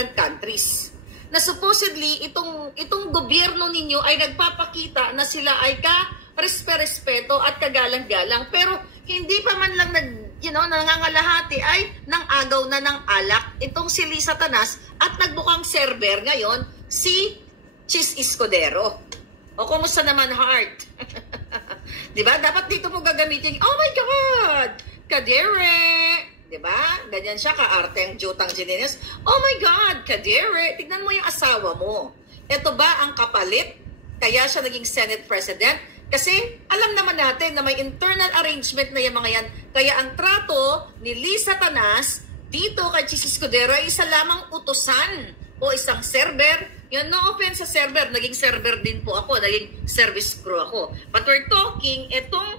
different countries. Na supposedly, itong gobyerno ninyo ay nagpapakita na sila ay ka-respeto at kagalang-galang. Pero hindi pa man lang nangangalahati ay nang agaw na ng alak itong si Lisa Tanas at nagbukang server ngayon si Chis Escudero. O kumusta naman, Heart? Diba? Dapat dito mo gagamitin, oh my God! Kadere! Diba? Ganyan siya, kaarteng jutang Genius. Oh my God, Kadere, tignan mo yung asawa mo. Ito ba ang kapalit? Kaya siya naging Senate President? Kasi alam naman natin na may internal arrangement na yung mga yan. Kaya ang trato ni Lisa Tanas dito kay Chis Escudero ay isa lamang utusan o isang server. Yun, no offense sa server. Naging server din po ako. Naging service crew ako. But we're talking, itong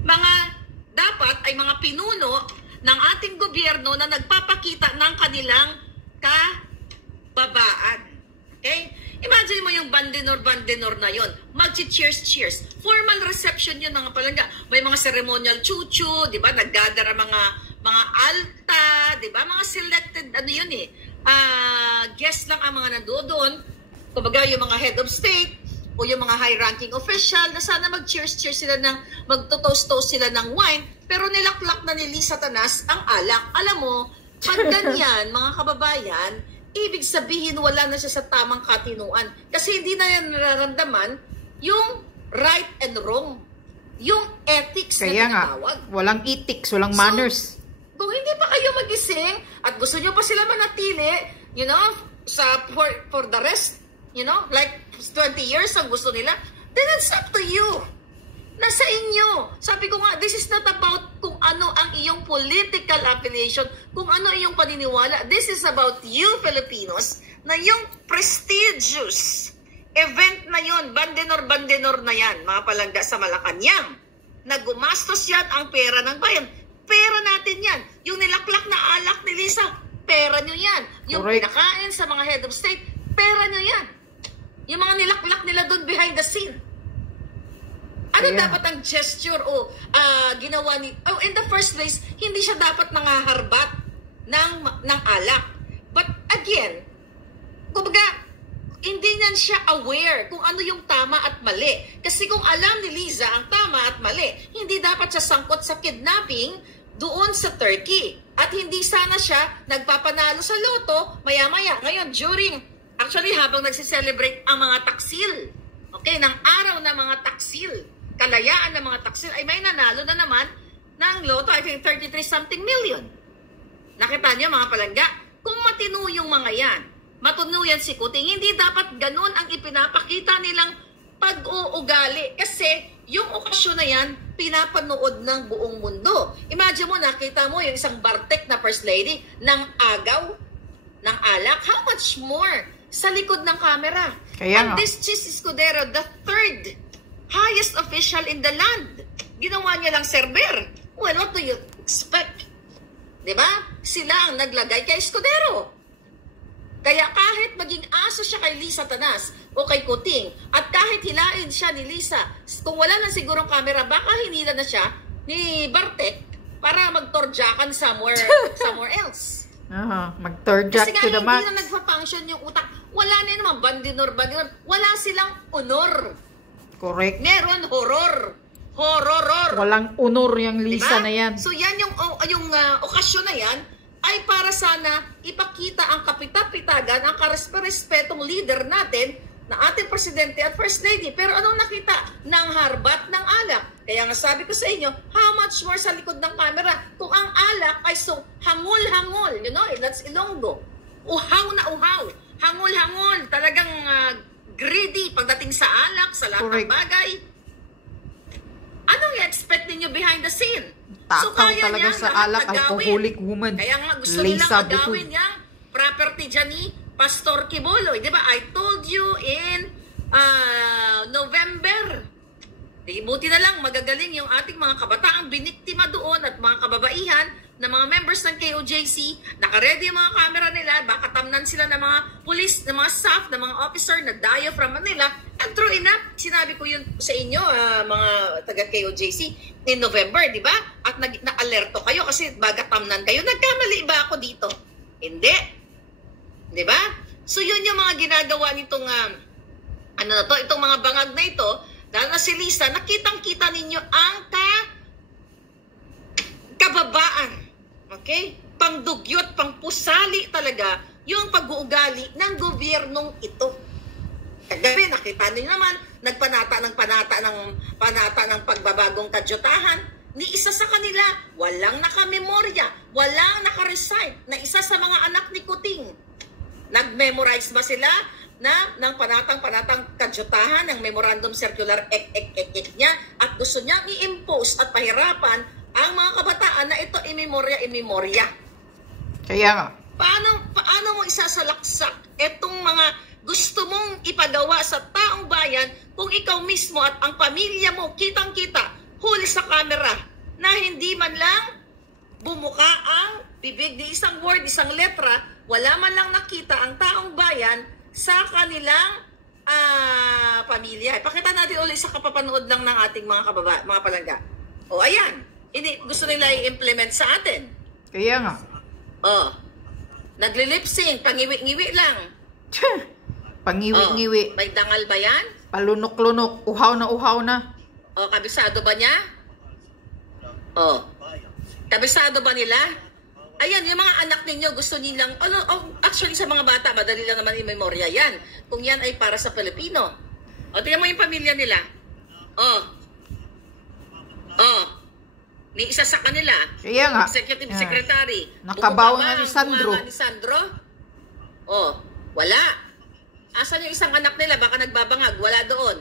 mga dapat ay mga pinuno ng ating gobyerno na nagpapakita ng kanilang kababaan. Okay? Imagine mo yung bandinor na yon. Magchi-cheers. Formal reception yun, mga palangga. May mga ceremonial chuchu, di ba? Naggather ang mga alta, di ba? Mga selected, guest lang ang mga nandoon. Kumbaga yung mga head of state o yung mga high-ranking official na sana mag-cheers sila magto-toast sila ng wine, pero nilaklak na ni Lisa Tanas ang alak. Alam mo, pag ganyan, mga kababayan, ibig sabihin wala na siya sa tamang katinuan. Kasi hindi na yan nararamdaman yung right and wrong. Yung ethics kaya na tinatawag. Walang ethics, walang manners. So, kung hindi pa kayo magising at gusto nyo pa sila manatili, for the rest, like 20 years ang gusto nila, then it's up to you. Nasa inyo. Sabi ko nga, this is not about kung ano ang iyong political affiliation, kung ano iyong paniniwala. This is about you, Filipinos, na yung prestigious event na yun, bandenor na yan, mga palangga sa Malacanang, na gumastos yan ang pera ng bayan. Pera natin yan. Yung nilaklak na alak ni Lisa, pera nyo yan. Yung pinakain sa mga head of state, pera nyo yan. Yung mga nilaklak nila doon behind the scene. Ano dapat ang gesture o ginawa ni... in the first place, hindi siya dapat nangaharbat ng alak. But again, kumbaga, hindi niyan siya aware kung ano yung tama at mali. Kasi kung alam ni Liza ang tama at mali, hindi dapat siya sangkot sa kidnapping doon sa Turkey. At hindi sana siya nagpapanalo sa loto maya-maya. Ngayon, actually habang nagsiselebrate ang mga taksil, ng araw ng mga taksil, kalayaan ng mga taksil, ay may nanalo na naman ng loto, I think 33-something million. Nakita niyo mga palangga? Kung matino yung mga yan, matuno yan si Kuting, hindi dapat ganun ang ipinapakita nilang pag-uugali. Kasi yung okasyon na yan, pinapanood ng buong mundo. Imagine mo, nakita mo yung isang Bartek na First Lady ng agaw, ng alak. How much more sa likod ng camera? And this Chis Escudero, the third highest official in the land, ginawa niya lang server. Well, what do you expect? Diba? Sila ang naglagay kay Escudero. Kaya kahit maging aso siya kay Lisa Tanas o kay Kuting, at kahit hilain siya ni Lisa, kung wala na sigurong camera, baka hinila na siya ni Bartek para magtorjakan somewhere else. Mag-torjak to the max. Kasi nga hindi na nagpa-function yung utak. Wala na naman bandinor. Wala silang honor. Correct. Meron horror. Walang honor yung Lisa na yan. So yan yung okasyon na yan ay para sana ipakita ang kapitapitagan, ang karespetong leader natin na ating presidente at first lady. Pero anong nakita? Nang harbat ng alak. Kaya nga sabi ko sa inyo, how much more sa likod ng camera kung ang alak ay so hangul-hangul. That's Ilonggo. Uhaw na uhaw. Hangul-hangul. Talagang greedy pagdating sa alak, sa lahat ng bagay. Anong i-expect ninyo behind the scene? Takaw talaga sa alak, alcoholic woman. Kaya nga gusto nilang agawin niya property dyan ni Pastor Quiboloy. Diba? I told you in November. Buti na lang magagaling yung ating mga kabataang biniktima doon at mga kababaihan na mga members ng KOJC. Naka-ready yung mga camera nila. Baka tamnan sila ng mga police, ng mga staff, ng mga officer na dayo from Manila. And true enough, sinabi ko yun sa inyo, mga taga-KOJC, in November, di ba? At na-alerto kayo kasi baga tamnan kayo. Nagkamali ba ako dito? Hindi. Di So yun yung mga ginagawa nitong itong mga bangag na ito, dahil na si Lisa, nakitang-kita ninyo ang kababaan. Okay? Pangdugyot, pangpusali talaga yung pag-uugali ng gobyernong ito. Kagabi, nakita niyo naman, nagpanata ng pagbabagong kadyutahan. Ni isa sa kanila, walang nakamemorya, walang nakarecite na isa sa mga anak ni Kuting. Nag-memorize ba sila ng panatang kadyutahan ng memorandum circular niya at gusto niya i-impose at pahirapan ang mga kabataan na ito imemorya. Kaya nga. Paano mo isasalaksak itong mga gusto mong ipagawa sa taong bayan kung ikaw mismo at ang pamilya mo kitang-kita huli sa camera na hindi man lang bumuka ang bibig di isang word, isang letra, wala man lang nakita ang taong bayan sa kanilang pamilya. Pakita natin ulit sa kapapanood lang ng ating mga palangga. O ayan, gusto nila i-implement sa atin. Kaya nga. Nagli-lip-sync, pangiwi-ngiwi lang. Pangiwi-ngiwi. May dangal ba yan? Palunok-lunok, uhaw na. Kabisado ba niya? Kabisado ba nila? Ayan, yung mga anak ninyo gusto nilang, actually sa mga bata, madali lang naman i-memorya yan. Kung yan ay para sa Pilipino. Tingnan mo yung pamilya nila. Ni isa sa kanila, kaya nga. Executive Secretary. Nakabaw na si Sandro. Wala. Asan yung isang anak nila? Baka nagbabangag. Wala doon.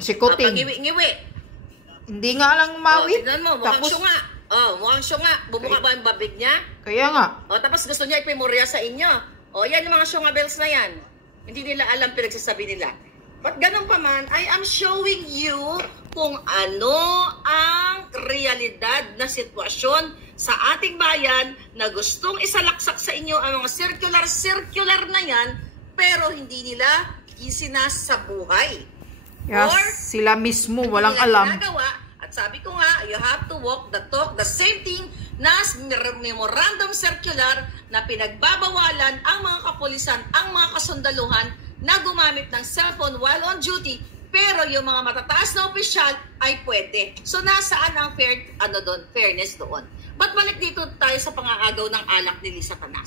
Si Kuting. Pangiwi-ngiwi. Hindi nga lang umawi. Tignan mo, mukhang syunga. Mukhang syunga. Bumuka ba yung babig niya? Kaya nga. Tapos gusto niya ipimorya sa inyo. Yan yung mga syunga bells na yan. Hindi nila alam pinagsasabi nila. But ganun pa man, I am showing you kung ano ang realidad na sitwasyon sa ating bayan na gustong isalaksak sa inyo ang mga circular na yan, pero hindi nila isinasabuhay. Yes, sila mismo walang alam. At sabi ko nga, you have to walk the talk, the same thing na memorandum circular na pinagbabawalan ang mga kapulisan, ang mga kasundaluhan na gumamit ng cellphone while on duty, pero yung mga matataas na opisyal ay pwede. So nasaan ang fairness doon? But balik dito tayo sa pangangagaw ng alak ni Lisa Tanas.